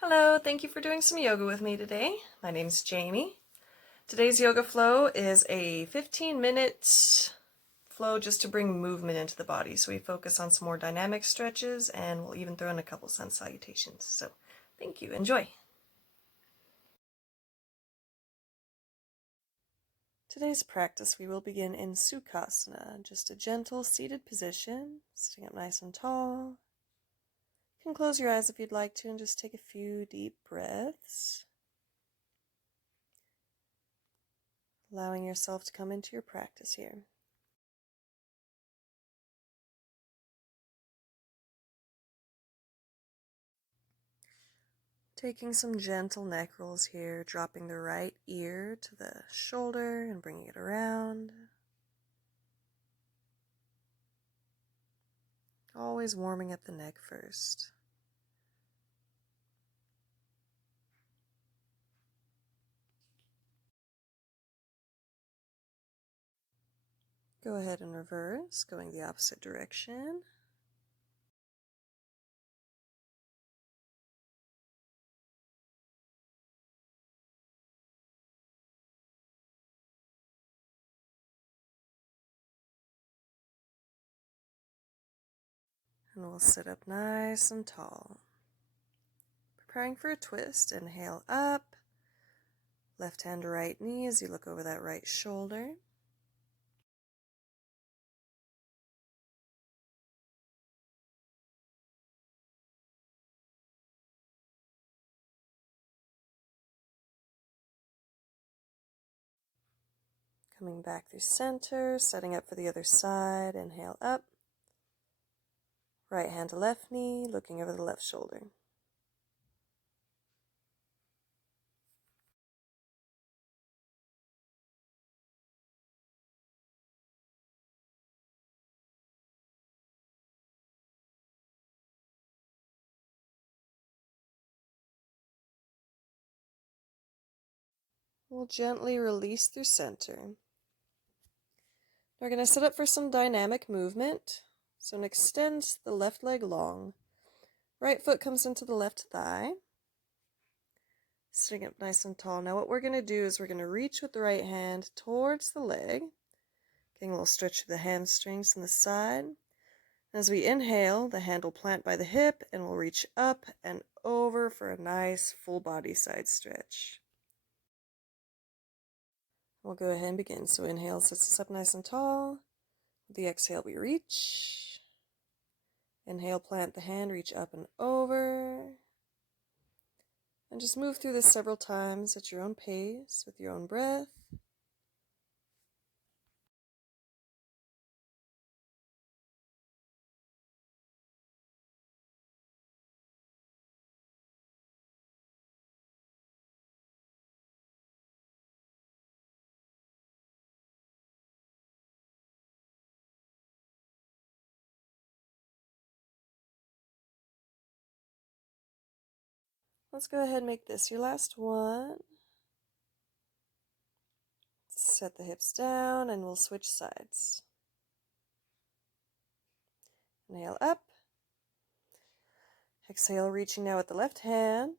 Hello, thank you for doing some yoga with me today. My name's Jamie. Today's yoga flow is a 15-minute flow just to bring movement into the body. So we focus on some more dynamic stretches and we'll even throw in a couple sun salutations. So thank you, enjoy. Today's practice we will begin in Sukhasana, just a gentle seated position, sitting up nice and tall. You can close your eyes if you'd like to and just take a few deep breaths. Allowing yourself to come into your practice here. Taking some gentle neck rolls here, dropping the right ear to the shoulder and bringing it around. Always warming up the neck first. Go ahead and reverse, going the opposite direction. And we'll sit up nice and tall. Preparing for a twist, inhale up. Left hand to right knee as you look over that right shoulder. Coming back through center, setting up for the other side. Inhale up. Right hand to left knee, looking over the left shoulder. We'll gently release through center. We're going to set up for some dynamic movement. So extend the left leg long. Right foot comes into the left thigh. Sitting up nice and tall. Now what we're going to do is we're going to reach with the right hand towards the leg. Getting a little stretch to the hamstrings and the side. As we inhale, the hand will plant by the hip and we'll reach up and over for a nice full body side stretch. We'll go ahead and begin. So inhale sets us up nice and tall. With the exhale, we reach. Inhale, plant the hand, reach up and over. And just move through this several times at your own pace, with your own breath. Let's go ahead and make this your last one. Set the hips down and we'll switch sides. Inhale up. Exhale, reaching now with the left hand.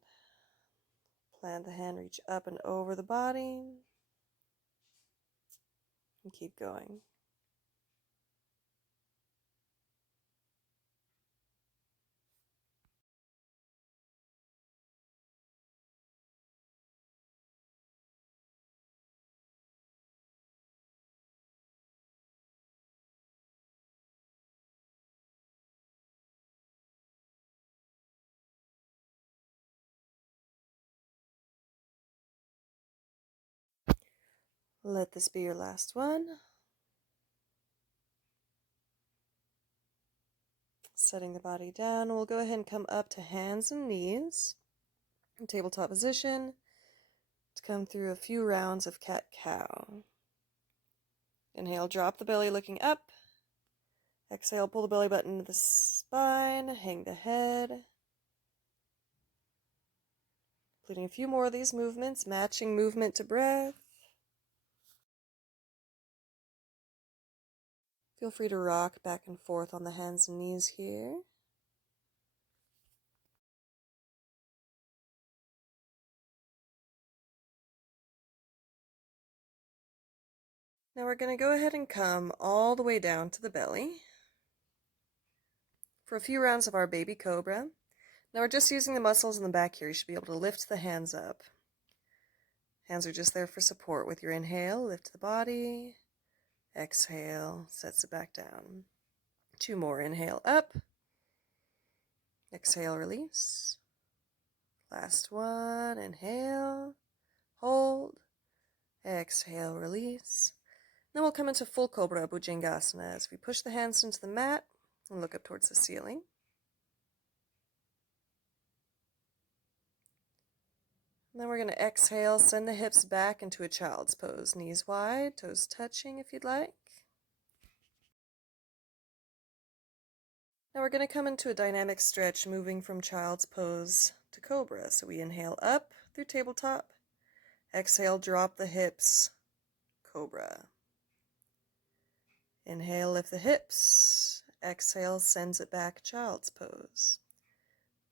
Plant the hand, reach up and over the body. And keep going. Let this be your last one. Setting the body down, we'll go ahead and come up to hands and knees. In tabletop position. To come through a few rounds of cat-cow. Inhale, drop the belly looking up. Exhale, pull the belly button to the spine, hang the head. Completing a few more of these movements, matching movement to breath. Feel free to rock back and forth on the hands and knees here. Now we're going to go ahead and come all the way down to the belly for a few rounds of our baby cobra. Now we're just using the muscles in the back here. You should be able to lift the hands up. Hands are just there for support. With your inhale, lift the body. Exhale, sets it back down. 2 more. Inhale up. Exhale, release. Last one. Inhale. Hold. Exhale, release. Then we'll come into full Cobra Bhujangasana as we push the hands into the mat and look up towards the ceiling. And then we're going to exhale, send the hips back into a child's pose. Knees wide, toes touching if you'd like. Now we're going to come into a dynamic stretch, moving from child's pose to cobra. So we inhale up through tabletop. Exhale, drop the hips, cobra. Inhale, lift the hips. Exhale, sends it back, child's pose.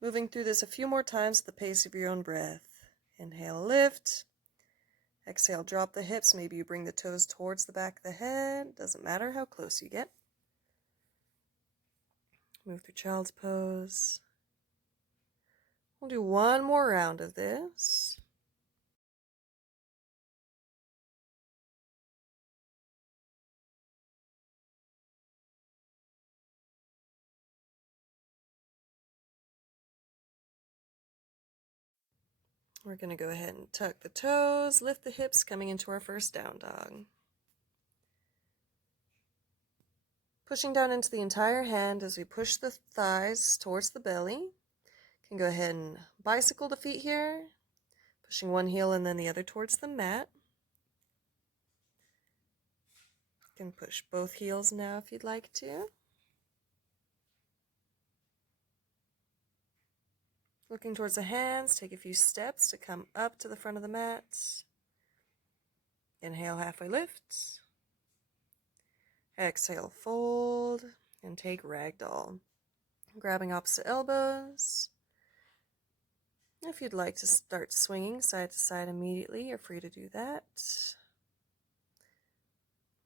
Moving through this a few more times at the pace of your own breath. Inhale, lift. Exhale, drop the hips. Maybe you bring the toes towards the back of the head. Doesn't matter how close you get. Move through child's pose. We'll do one more round of this. We're going to go ahead and tuck the toes, lift the hips, coming into our first down dog. Pushing down into the entire hand as we push the thighs towards the belly. Can go ahead and bicycle the feet here, pushing one heel and then the other towards the mat. You can push both heels now if you'd like to. Looking towards the hands, take a few steps to come up to the front of the mat. Inhale, halfway lift. Exhale, fold, and take ragdoll. Grabbing opposite elbows. If you'd like to start swinging side to side immediately, you're free to do that.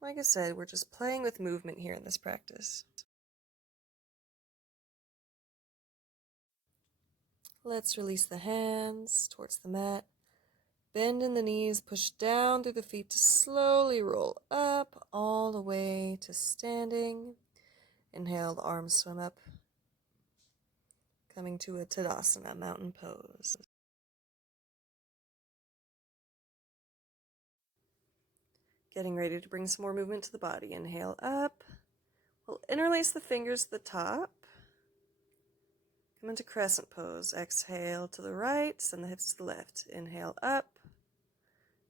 Like I said, we're just playing with movement here in this practice. Let's release the hands towards the mat. Bend in the knees, push down through the feet to slowly roll up all the way to standing. Inhale, the arms swim up. Coming to a Tadasana, mountain pose. Getting ready to bring some more movement to the body. Inhale up. We'll interlace the fingers to the top. Come into crescent pose. Exhale to the right, send the hips to the left. Inhale up.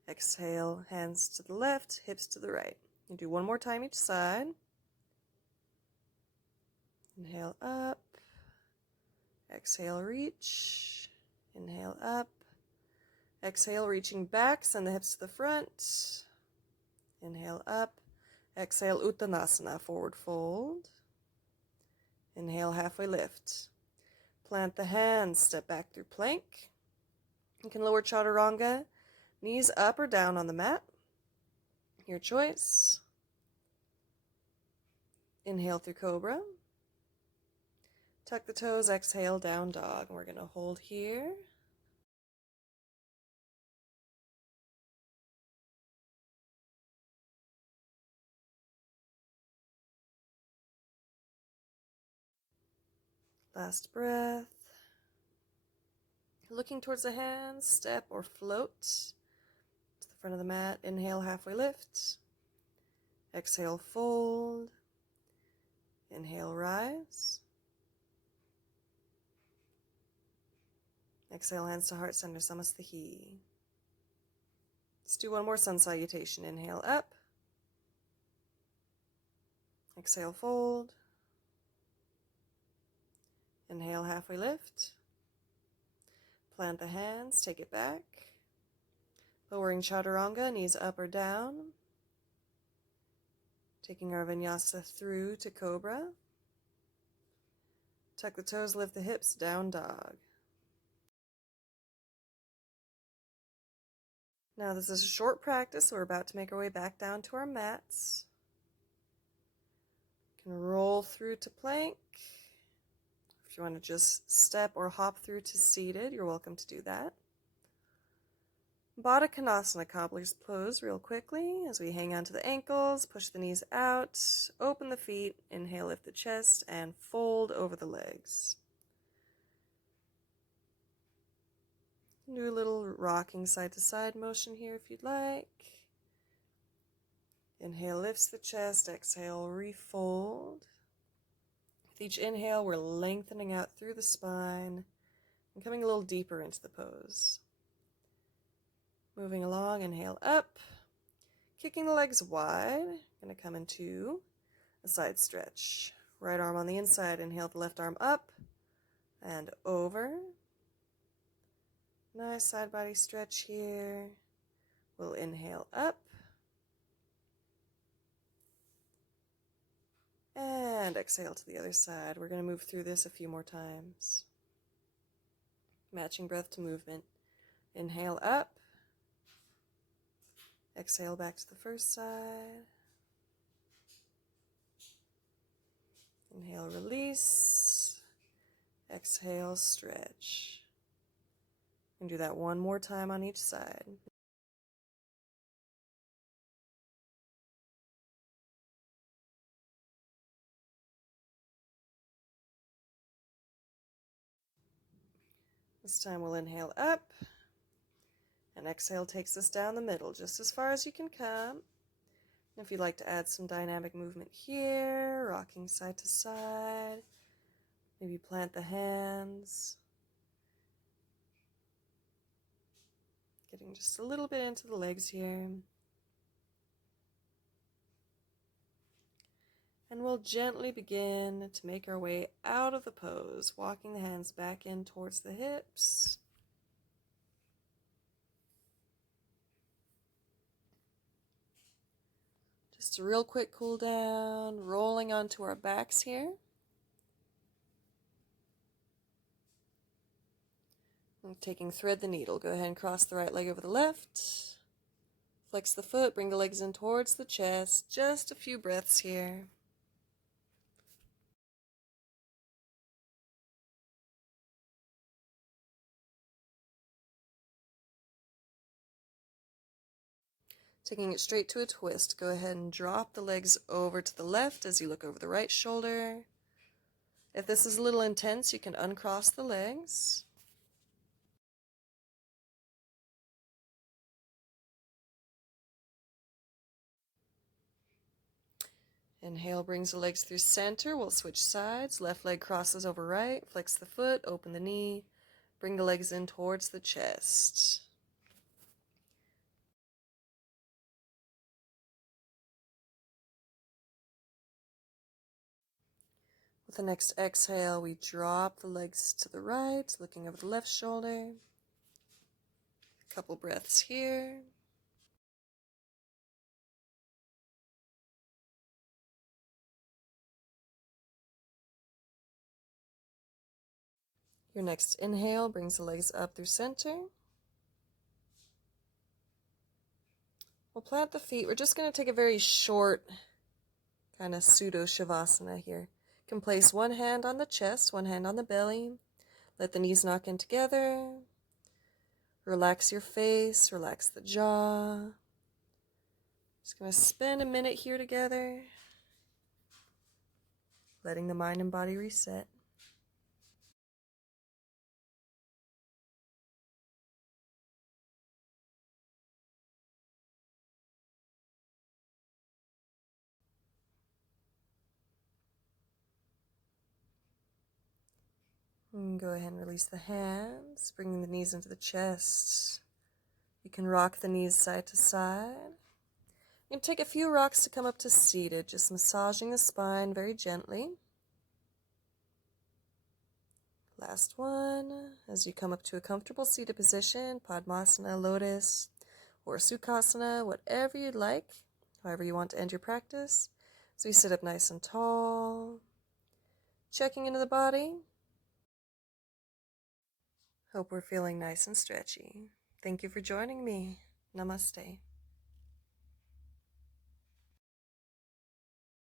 Exhale, hands to the left, hips to the right. You do one more time each side. Inhale up. Exhale, reach. Inhale up. Exhale, reaching back, send the hips to the front. Inhale up. Exhale, Uttanasana, forward fold. Inhale, halfway lift. Plant the hands, step back through plank. You can lower chaturanga, knees up or down on the mat. Your choice. Inhale through cobra. Tuck the toes, exhale, down dog. We're going to hold here. Last breath. Looking towards the hands, step or float to the front of the mat. Inhale, halfway lift. Exhale, fold. Inhale, rise. Exhale, hands to heart center, Samasthhi. Let's do one more sun salutation. Inhale, up. Exhale, fold. Inhale, halfway lift. Plant the hands, take it back. Lowering chaturanga, knees up or down. Taking our vinyasa through to cobra. Tuck the toes, lift the hips, down dog. Now this is a short practice, so we're about to make our way back down to our mats. You can roll through to plank. If you want to just step or hop through to seated, you're welcome to do that. Baddha Konasana, cobbler's pose, real quickly as we hang on to the ankles, push the knees out, open the feet, inhale, lift the chest, and fold over the legs. Do a little rocking side to side motion here if you'd like. Inhale lifts the chest, exhale refold. With each inhale, we're lengthening out through the spine and coming a little deeper into the pose. Moving along, inhale up, kicking the legs wide. Going to come into a side stretch. Right arm on the inside, inhale the left arm up and over. Nice side body stretch here. We'll inhale up and exhale to the other side. We're going to move through this a few more times. Matching breath to movement. Inhale up. Exhale back to the first side. Inhale, release. Exhale, stretch. And do that one more time on each side. This time we'll inhale up, and exhale takes us down the middle, just as far as you can come. And if you'd like to add some dynamic movement here, rocking side to side, maybe plant the hands, getting just a little bit into the legs here. And we'll gently begin to make our way out of the pose, walking the hands back in towards the hips. Just a real quick cool down, rolling onto our backs here. And taking thread the needle, go ahead and cross the right leg over the left. Flex the foot, bring the legs in towards the chest. Just a few breaths here. Taking it straight to a twist, go ahead and drop the legs over to the left as you look over the right shoulder. If this is a little intense, you can uncross the legs. Inhale brings the legs through center. We'll switch sides. Left leg crosses over right. Flex the foot, open the knee. Bring the legs in towards the chest. With the next exhale, we drop the legs to the right, looking over the left shoulder. A couple breaths here. Your next inhale brings the legs up through center. We'll plant the feet. We're just going to take a very short kind of pseudo shavasana here. You can place one hand on the chest, one hand on the belly. Let the knees knock in together. Relax your face, relax the jaw. Just going to spend a minute here together, letting the mind and body reset. And go ahead and release the hands, bringing the knees into the chest. You can rock the knees side to side. You can take a few rocks to come up to seated, just massaging the spine very gently. Last one, as you come up to a comfortable seated position, Padmasana, Lotus, or Sukhasana, whatever you'd like, however you want to end your practice. So we sit up nice and tall, checking into the body. Hope we're feeling nice and stretchy. Thank you for joining me. Namaste.